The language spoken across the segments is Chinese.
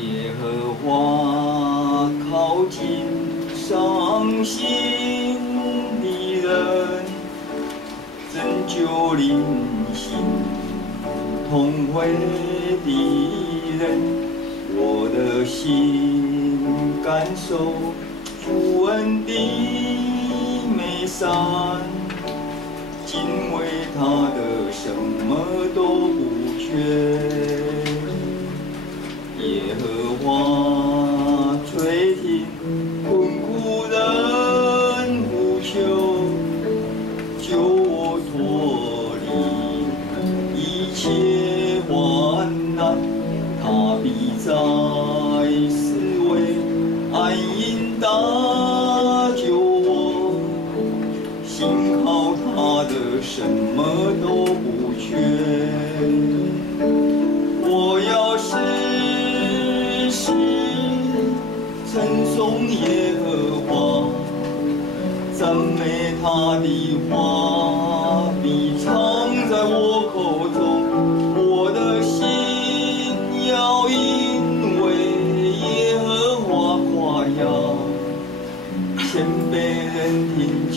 耶和华靠近伤心的人，拯救灵心痛悔的人。我的心感受主恩的美善，敬畏他的什么都不缺。耶和华垂听困苦人呼求，救我脱离一切患难。他必在四围安营搭救我，信靠他的什么都不缺。我要时时称颂耶和华，赞美他的话必常在我口中。我的心要因为耶和华夸耀，谦卑人听见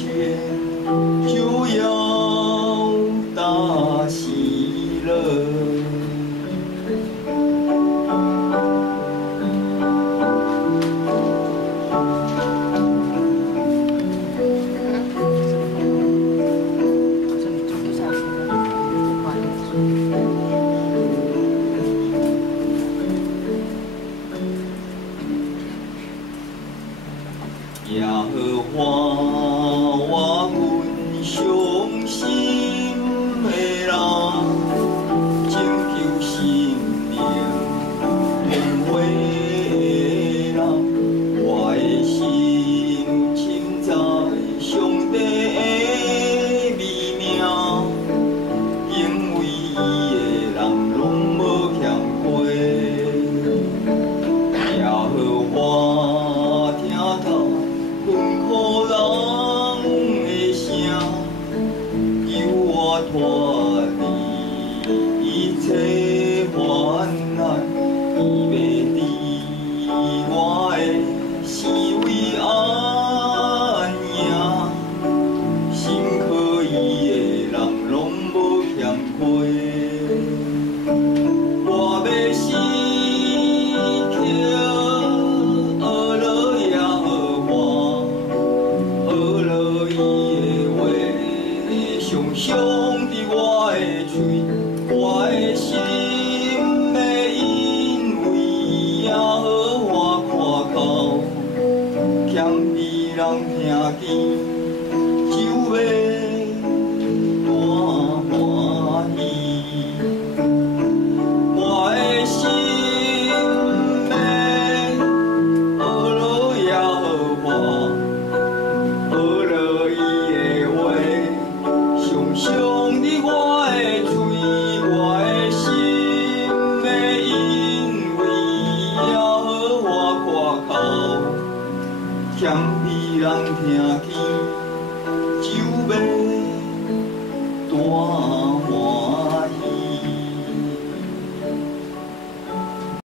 就要大喜乐。耶和华我阮伤心的人，拯救心灵痛悔的人，我的心浸在上帝的美名，因为伊的人拢无欠亏。耶和华听到困苦人的声，救我脱离一切患难，伊要伫我的四围安营，心靠伊的人拢无欠亏。我要时刻学了耶和华，学了伊的话，常常伫我的嘴，我的心要因为耶和华夸口，欠的人听见就要大欢喜。我的心要学了耶和华，学了伊的话，常常伫我的嘴，我的心要因为耶和华夸口，欠的人听见